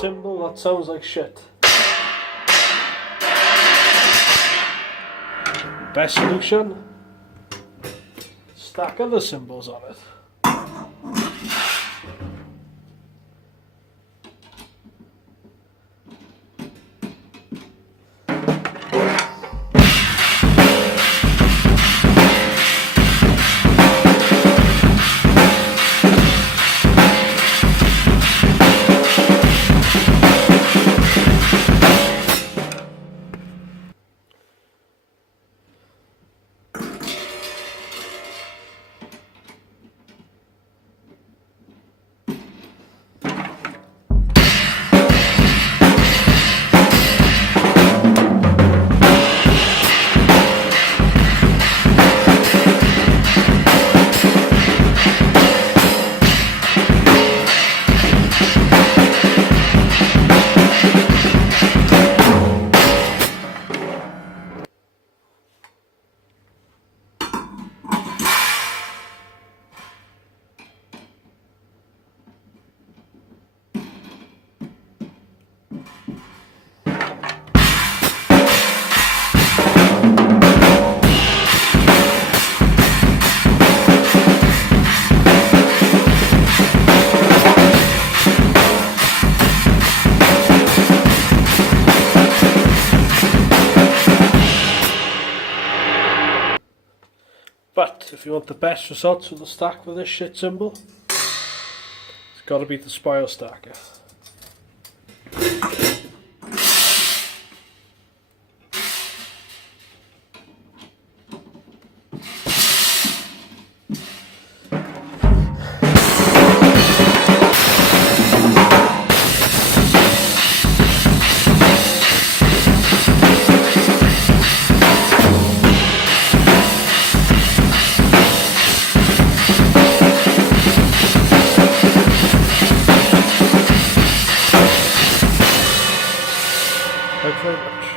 symbol, that sounds like shit. Best solution, stack other symbols on it. But if you want the best results with the stack with this shit symbol, it's got to be the spiral stacker. Thanks very much.